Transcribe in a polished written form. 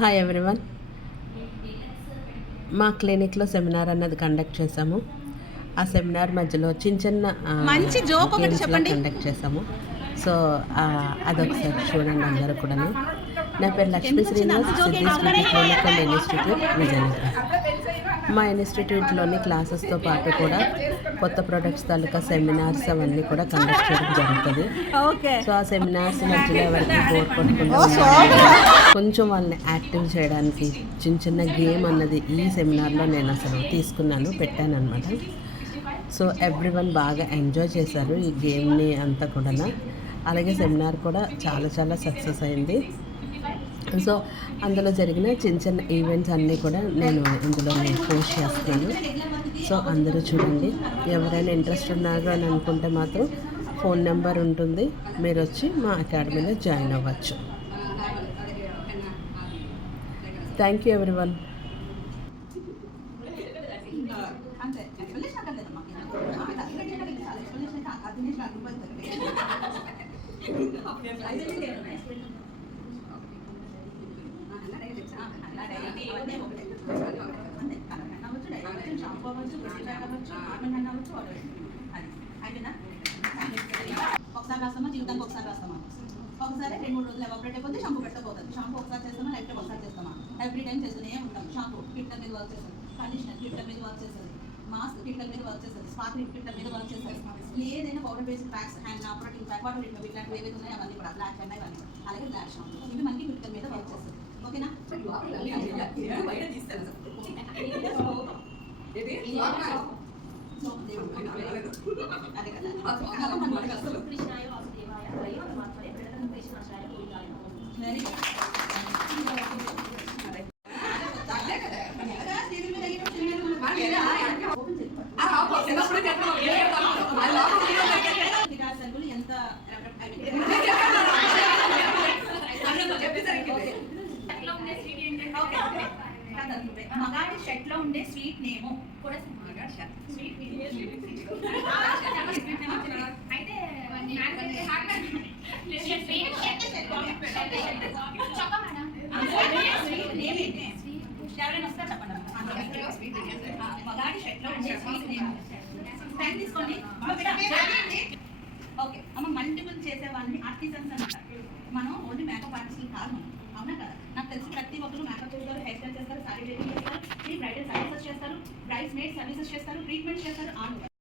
Hi everyone. మా క్లినిక్లో seminar అన్నది conduct చేసాము. ఆ సెమినార్ మధ్యలో చిన్న మంచి జోక్ ఒకటి చెప్పండి కండక్ట్ చేసాము. సో అదొకసారి చూడండి అందరూ కూడా. నా పేరు Lakshmi Srinivas, Siddhis beauty clinic and institute Vizianagaram. మా ఇన్స్టిట్యూట్లోని క్లాసెస్తో పాటు కూడా కొత్త ప్రొడక్ట్స్ తాలూకా సెమినార్స్ అవన్నీ కూడా కండక్ట్ చేయడం జరుగుతుంది. సో ఆ సెమినార్స్ మధ్యలో ఎవరికి బోర్ కొట్టకుండా కొంచెం వాళ్ళని యాక్టివ్ చేయడానికి చిన్న గేమ్ అన్నది ఈ సెమినార్లో నేను అసలు పెట్టాను అనమాట. సో ఎవ్రీవన్ బాగా ఎంజాయ్ చేశారు ఈ గేమ్ని అంతా కూడా. అలాగే సెమినార్ కూడా చాలా సక్సెస్ అయింది. సో అందులో జరిగిన చిన్న ఈవెంట్స్ అన్నీ కూడా నేను ఇందులో పోస్ట్ చేస్తున్నాను. సో అందరూ చూడండి. ఎవరైనా ఇంట్రెస్ట్ ఉన్నారు అని అనుకుంటే మాత్రం ఫోన్ నెంబర్ ఉంటుంది, మీరు వచ్చి మా అకాడమీలో జాయిన్ అవ్వచ్చు. Thank you everyone. ఒకసారి రాస్తామా, జీవితానికి ఒకసారి రాస్తామా, ఒకసారి 2-3 రోజులు ఎవాపరేట్ అయిపోతే షాంపూ పెట్టకపోతుంది. షాంపూ ఒకసారి చేస్తామా, లైఫ్ టైం ఒకసారి చేస్తామా, ఎవ్రీ టైం చేస్తూనే ఉంటాం. షాంపూ కిట్టర్ మీద వర్క్ చేస్తుంది, కండిషనర్ కిట్టర్ మీద వర్క్ చేస్తుంది, మాస్క్ కిట్టర్ మీద వర్క్ చేస్తుంది, స్పార్క్ కిట్టర్ మీద వర్క్ చేస్తుంది. ఏదైనా powder basic packs, hand operating pack, water ఇట్లాంటివి ఏవైతే ఉన్నాయో అవన్నీ కూడా బ్లాక్ హ్యాండ్ ఇవన్నీ, అలాగే బ్లాక్ షాంపూ ఇవి మనకి కిట్టర్ మీద వర్క్ చేస్తుంది. ఓకేనా? అదే కదా. ఎంత మగాడి షర్ట్ లో ఉండే స్వీట్ నేమ్ కూడా అయితే ఎవరైనా వస్తారు చెప్పండి. మగాడి షర్ట్ లో ఉండే స్వీట్ నేమ్ తీసుకోండి. ఓకే అమ్మ, మల్టిపుల్ చేసేవాళ్ళని ఆర్టిజన్స్ అంటారు. మనం ఓన్లీ మేకప్ ఆర్టిస్టులు కాదు మనం, అవునా కదా? నాకు తెలిసి ప్రతి ఒక్కరు మేకప్ చేస్తారు, హెయిర్ స్టైల్ చేస్తారు, సారీ డ్రైవింగ్ చేస్తారు, బ్రైడల్ సర్వీసెస్ చేస్తారు, బ్రైడ్స్ మేడ్ సర్వీసెస్ చేస్తారు, ట్రీట్మెంట్స్ చేస్తారు.